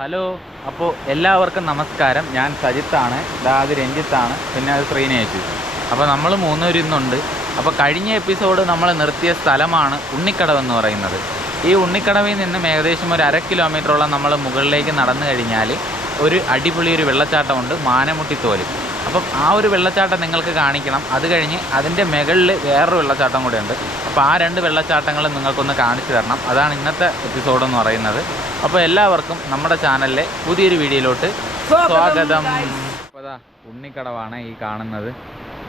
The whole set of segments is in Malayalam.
ഹലോ. അപ്പോൾ എല്ലാവർക്കും നമസ്കാരം. ഞാൻ സജിത്താണ്, അത് രഞ്ജിത്താണ്, പിന്നെ അത് ശ്രീനേഷ്. അപ്പോൾ നമ്മൾ മൂന്നുപേരും ഇന്നുണ്ട്. അപ്പോൾ കഴിഞ്ഞ എപ്പിസോഡ് നമ്മൾ നിർത്തിയ സ്ഥലമാണ് ഉണ്ണിക്കടവ് എന്ന് പറയുന്നത്. ഈ ഉണ്ണിക്കടവിൽ നിന്നും ഏകദേശം ഒരു 1/2 കിലോമീറ്ററോളം നമ്മൾ മുകളിലേക്ക് നടന്നു കഴിഞ്ഞാൽ ഒരു അടിപൊളി ഒരു വെള്ളച്ചാട്ടമുണ്ട്, മാനമുട്ടിത്തോല്. അപ്പം ആ ഒരു വെള്ളച്ചാട്ടം നിങ്ങൾക്ക് കാണിക്കണം. അത് കഴിഞ്ഞ് അതിൻ്റെ മുകളിൽ വേറൊരു വെള്ളച്ചാട്ടം കൂടെ ഉണ്ട്. അപ്പോൾ ആ 2 വെള്ളച്ചാട്ടങ്ങളും നിങ്ങൾക്കൊന്ന് കാണിച്ചു തരണം. അതാണ് ഇന്നത്തെ എപ്പിസോഡ് എന്ന് പറയുന്നത്. അപ്പോൾ എല്ലാവർക്കും നമ്മുടെ ചാനലിലെ പുതിയൊരു വീഡിയോയിലോട്ട് സ്വാഗതം. അപ്പോൾ അതാ ഉണ്ണിക്കടവാണ് ഈ കാണുന്നത്.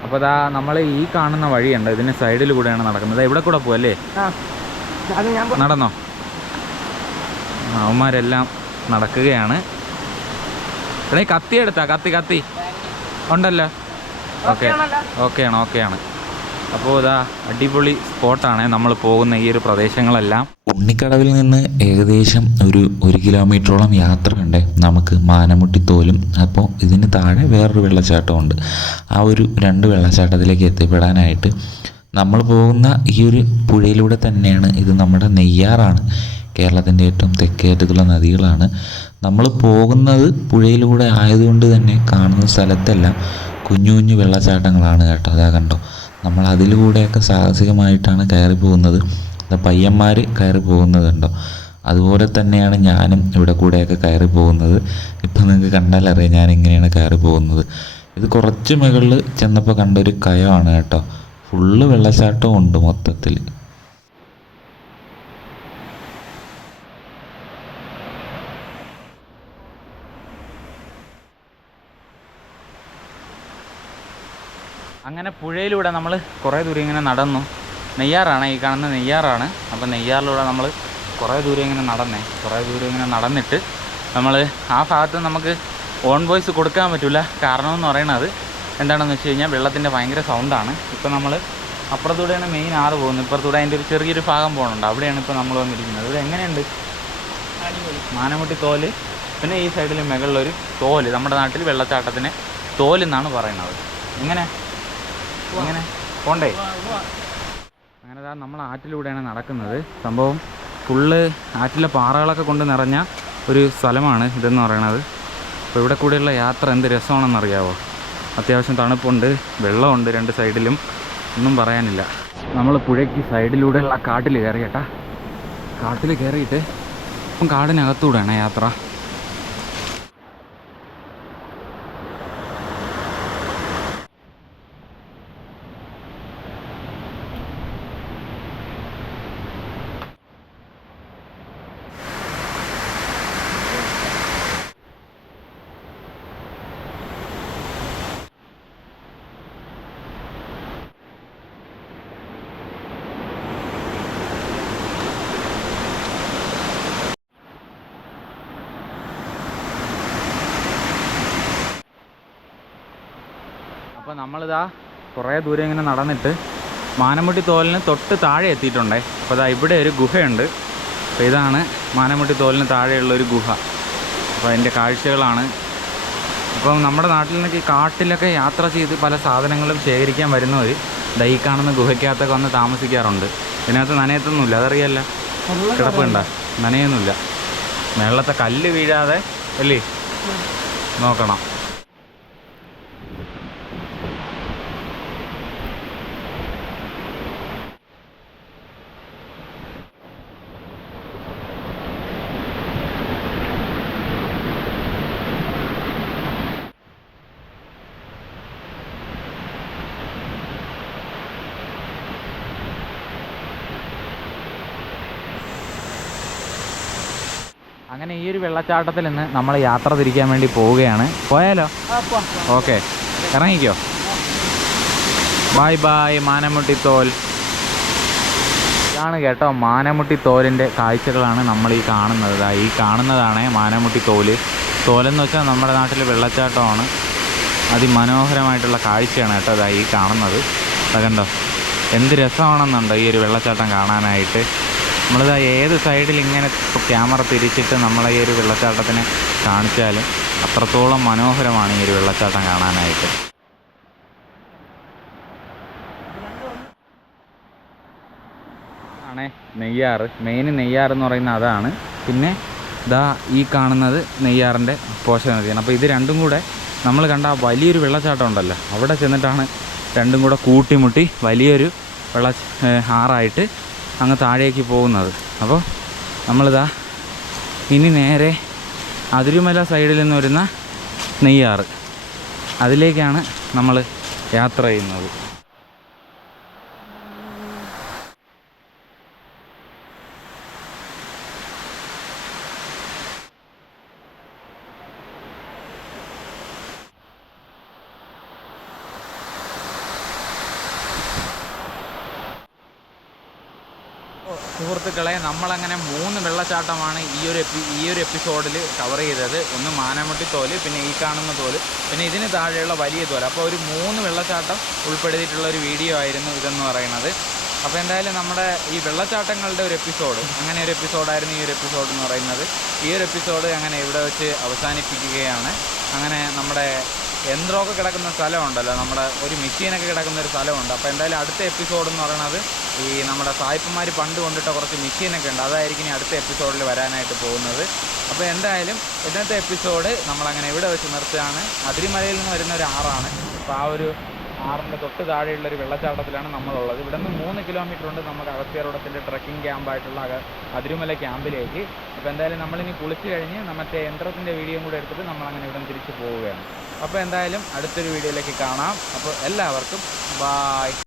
അപ്പോൾ അതാ നമ്മൾ ഈ കാണുന്ന വഴിയുണ്ട്, ഇതിന് സൈഡിൽ കൂടെയാണ് നടക്കുന്നത്. ഇവിടെ കൂടെ പോവല്ലേ? നടന്നോ? അവന്മാരെല്ലാം നടക്കുകയാണ്. ഇവിടെ കത്തി എടുത്താ? കത്തി ഉണ്ടല്ലോ. ഓക്കെയാണ്. അപ്പോൾ ഇതാ അടിപൊളി സ്പോട്ടാണ് നമ്മൾ പോകുന്ന ഈ ഒരു പ്രദേശങ്ങളെല്ലാം. ഉണ്ണിക്കടവിൽ നിന്ന് ഏകദേശം ഒരു 1 കിലോമീറ്ററോളം യാത്രയുണ്ട് നമുക്ക് മാനമുട്ടിത്തോലും. അപ്പോൾ ഇതിന് താഴെ വേറൊരു വെള്ളച്ചാട്ടമുണ്ട്. ആ ഒരു 2 വെള്ളച്ചാട്ടത്തിലേക്ക് എത്തിപ്പെടാനായിട്ട് നമ്മൾ പോകുന്ന ഈ ഒരു പുഴയിലൂടെ തന്നെയാണ്. ഇത് നമ്മുടെ നെയ്യാറാണ്, കേരളത്തിൻ്റെ ഏറ്റവും തെക്കേറ്റത്തുള്ള നദികളാണ്. നമ്മൾ പോകുന്നത് പുഴയിലൂടെ ആയതുകൊണ്ട് തന്നെ കാണുന്ന സ്ഥലത്തെല്ലാം കുഞ്ഞു കുഞ്ഞു വെള്ളച്ചാട്ടങ്ങളാണ് കേട്ടോ. അതാ കണ്ടോ, നമ്മൾ അതിലൂടെയൊക്കെ സാഹസികമായിട്ടാണ് കയറി പോകുന്നത്. പയ്യന്മാർ കയറി പോകുന്നതുണ്ടോ, അതുപോലെ തന്നെയാണ് ഞാനും ഇവിടെ കൂടെയൊക്കെ കയറി പോകുന്നത്. ഇപ്പം നിങ്ങൾക്ക് കണ്ടാലറിയാം ഞാൻ എങ്ങനെയാണ് കയറി പോകുന്നത്. ഇത് കുറച്ച് മുകളിൽ ചെന്നപ്പോൾ കണ്ടൊരു കയമാണ് കേട്ടോ. ഫുള്ള് വെള്ളച്ചാട്ടവും ഉണ്ട് മൊത്തത്തിൽ. അങ്ങനെ പുഴയിലൂടെ നമ്മൾ കുറേ ദൂരം ഇങ്ങനെ നടന്നു. നെയ്യാറാണ് ഈ കാണുന്ന, നെയ്യാറാണ്. അപ്പോൾ നെയ്യാറിലൂടെ നമ്മൾ കുറേ ദൂരം ഇങ്ങനെ നടന്നിട്ട് നമ്മൾ ആ ഭാഗത്ത് നമുക്ക് ഓൺ വോയിസ് കൊടുക്കാൻ പറ്റില്ല. കാരണം എന്ന് പറയുന്നത് എന്താണെന്ന് വെച്ച് കഴിഞ്ഞാൽ വെള്ളത്തിൻ്റെ ഭയങ്കര സൗണ്ടാണ്. ഇപ്പോൾ നമ്മൾ അപ്പുറത്തൂടെയാണ് മെയിൻ ആറ് പോകുന്നത്, ഇപ്പുറത്തൂടെ അതിൻ്റെ ഒരു ചെറിയൊരു ഭാഗം പോകുന്നുണ്ട്. അവിടെയാണ് ഇപ്പോൾ നമ്മൾ വന്നിരിക്കുന്നത്. ഇവിടെ എങ്ങനെയുണ്ട്? മാനമുട്ടി തോല്. പിന്നെ ഈ സൈഡിൽ മുകളിലൊരു തോല്, നമ്മുടെ നാട്ടിൽ വെള്ളച്ചാട്ടത്തിന് തോലെന്നാണ് പറയുന്നത്. എങ്ങനെ പോണ്ടേ? അങ്ങനെ നമ്മൾ ആറ്റിലൂടെയാണ് നടക്കുന്നത്. സംഭവം ഫുള്ള് ആറ്റിലെ പാറകളൊക്കെ കൊണ്ട് നിറഞ്ഞ ഒരു സ്ഥലമാണ് ഇതെന്ന് പറയണത്. അപ്പോൾ ഇവിടെ കൂടെയുള്ള യാത്ര എന്ത് രസമാണെന്നറിയാവോ? അത്യാവശ്യം തണുപ്പുണ്ട്, വെള്ളമുണ്ട് 2 സൈഡിലും, ഒന്നും പറയാനില്ല. നമ്മൾ പുഴയ്ക്ക് സൈഡിലൂടെയുള്ള കാട്ടിൽ കയറി കേട്ടാ. കാട്ടിൽ കയറിയിട്ട് ഇപ്പം കാടിനകത്തൂടെയാണ് യാത്ര. അപ്പോൾ നമ്മളിതാ കുറേ ദൂരം ഇങ്ങനെ നടന്നിട്ട് മാനമുട്ടി തോലിന് തൊട്ട് താഴെ എത്തിയിട്ടുണ്ടേ. അപ്പോൾ ഇതാ ഇവിടെ ഒരു ഗുഹയുണ്ട്. അപ്പോൾ ഇതാണ് മാനമുട്ടി തോലിന് താഴെയുള്ളൊരു ഗുഹ. അപ്പോൾ അതിൻ്റെ കാഴ്ചകളാണ്. അപ്പം നമ്മുടെ നാട്ടിൽ നിന്നൊക്കെ കാട്ടിലൊക്കെ യാത്ര ചെയ്ത് പല സാധനങ്ങളും ശേഖരിക്കാൻ വരുന്നവർ ഈ കാണുന്ന ഗുഹയ്ക്കകത്തൊക്കെ വന്ന് താമസിക്കാറുണ്ട്. ഇതിനകത്ത് നനയത്തൊന്നുമില്ല, അതറിയാമല്ല. കിടപ്പുണ്ട, നനയൊന്നുമില്ല. വെള്ളത്തെ കല്ല് വീഴാതെ അല്ലേ നോക്കണം. അങ്ങനെ ഈ ഒരു വെള്ളച്ചാട്ടത്തിൽ നിന്ന് നമ്മൾ യാത്ര തിരിക്കാൻ വേണ്ടി പോവുകയാണ്. പോയാലോ? ഓക്കെ, ഇറങ്ങിക്കോ. ബൈ മാനമുട്ടിത്തോൽ. ഇതാണ് കേട്ടോ മാനമുട്ടിത്തോലിൻ്റെ കാഴ്ചകളാണ് നമ്മൾ ഈ കാണുന്നത്. ഈ കാണുന്നതാണ് മാനമുട്ടിത്തോല്. തോലെന്ന് വെച്ചാൽ നമ്മുടെ നാട്ടിൽ വെള്ളച്ചാട്ടമാണ്. അതിമനോഹരമായിട്ടുള്ള കാഴ്ചയാണ് കേട്ടോ ഈ കാണുന്നത്. അത് കണ്ടോ, എന്ത് രസമാണെന്നുണ്ടോ ഈ ഒരു വെള്ളച്ചാട്ടം കാണാനായിട്ട്. നമ്മളിതാ ഏത് സൈഡിൽ ഇങ്ങനെ ക്യാമറ തിരിച്ചിട്ട് നമ്മളെ ഈ ഒരു വെള്ളച്ചാട്ടത്തിനെ കാണിച്ചാലും അത്രത്തോളം മനോഹരമാണ് ഈ ഒരു വെള്ളച്ചാട്ടം കാണാനായിട്ട്. നെയ്യാറ്, മെയിൻ നെയ്യാറെന്ന് പറയുന്നത് അതാണ്. പിന്നെ ഇതാ ഈ കാണുന്നത് നെയ്യാറിൻ്റെ പോഷക നദിയാണ്. അപ്പോൾ ഇത് രണ്ടും കൂടെ നമ്മൾ കണ്ട ആ വലിയൊരു വെള്ളച്ചാട്ടം ഉണ്ടല്ലോ, അവിടെ ചെന്നിട്ടാണ് രണ്ടും കൂടെ കൂട്ടിമുട്ടി വലിയൊരു ആറായിട്ട് അങ്ങ് താഴേക്ക് പോകുന്നത്. അപ്പോൾ നമ്മളിതാ ഇനി നേരെ അതിരുമല സൈഡിൽ നിന്ന് വരുന്ന നെയ്യാറ്, അതിലേക്കാണ് നമ്മൾ യാത്ര ചെയ്യുന്നത്. സുഹൃത്തുക്കളെ, നമ്മളങ്ങനെ 3 വെള്ളച്ചാട്ടമാണ് ഈ ഒരു എപ്പിസോഡിൽ കവർ ചെയ്തത്. ഒന്ന് മാനാമട്ടി തോല്, പിന്നെ ഈ കാണുന്ന തോല്, പിന്നെ ഇതിന് താഴെയുള്ള വലിയ തോല്. അപ്പോൾ ഒരു 3 വെള്ളച്ചാട്ടം ഉൾപ്പെടുത്തിയിട്ടുള്ള ഒരു വീഡിയോ ആയിരുന്നു ഇതെന്ന് പറയുന്നത്. അപ്പോൾ എന്തായാലും നമ്മുടെ ഈ വെള്ളച്ചാട്ടങ്ങളുടെ ഒരു എപ്പിസോഡ്, അങ്ങനെ ഒരു എപ്പിസോഡായിരുന്നു ഈ ഒരു എപ്പിസോഡ് എന്ന് പറയുന്നത്. ഈ ഒരു എപ്പിസോഡ് അങ്ങനെ ഇവിടെ വെച്ച് അവസാനിപ്പിക്കുകയാണ്. അങ്ങനെ നമ്മുടെ യന്ത്രമൊക്കെ കിടക്കുന്ന സ്ഥലമുണ്ടല്ലോ, നമ്മുടെ ഒരു മെഷീനൊക്കെ കിടക്കുന്ന ഒരു സ്ഥലമുണ്ട്. അപ്പോൾ എന്തായാലും അടുത്ത എപ്പിസോഡ് എന്ന് പറയുന്നത് ഈ നമ്മുടെ സായിപ്പന്മാർ പണ്ട് കൊണ്ടിട്ട കുറച്ച് മെഷീനൊക്കെ ഉണ്ട്, അതായിരിക്കും ഇനി അടുത്ത എപ്പിസോഡിൽ വരാനായിട്ട് പോകുന്നത്. അപ്പോൾ എന്തായാലും ഇന്നത്തെ എപ്പിസോഡ് നമ്മളങ്ങനെ ഇവിടെ വെച്ച് നിർത്തുകയാണ്. അതിരിമലയിൽ നിന്ന് വരുന്ന ഒരു ആറാണ്. അപ്പോൾ ആ ഒരു ആറിൻ്റെ തൊട്ട് താഴെയുള്ളൊരു വെള്ളച്ചാട്ടത്തിലാണ് നമ്മളുള്ളത്. ഇവിടെ നിന്ന് 3 കിലോമീറ്റർ ഉണ്ട് നമുക്ക് അഗസ്ത്യാർകൂടത്തിൻ്റെ ട്രക്കിംഗ് ക്യാമ്പായിട്ടുള്ള അതിരുമല ക്യാമ്പിലേക്ക്. അപ്പോൾ എന്തായാലും നമ്മളിനി കുളിച്ച് കഴിഞ്ഞ് മറ്റേ യന്ത്രത്തിൻ്റെ വീഡിയോയും കൂടെ എടുത്തിട്ട് നമ്മളങ്ങനെ ഇവിടെ നിന്ന് തിരിച്ച് പോവുകയാണ്. അപ്പോൾ എന്തായാലും അടുത്തൊരു വീഡിയോയിലേക്ക് കാണാം. അപ്പോൾ എല്ലാവർക്കും ബായ്.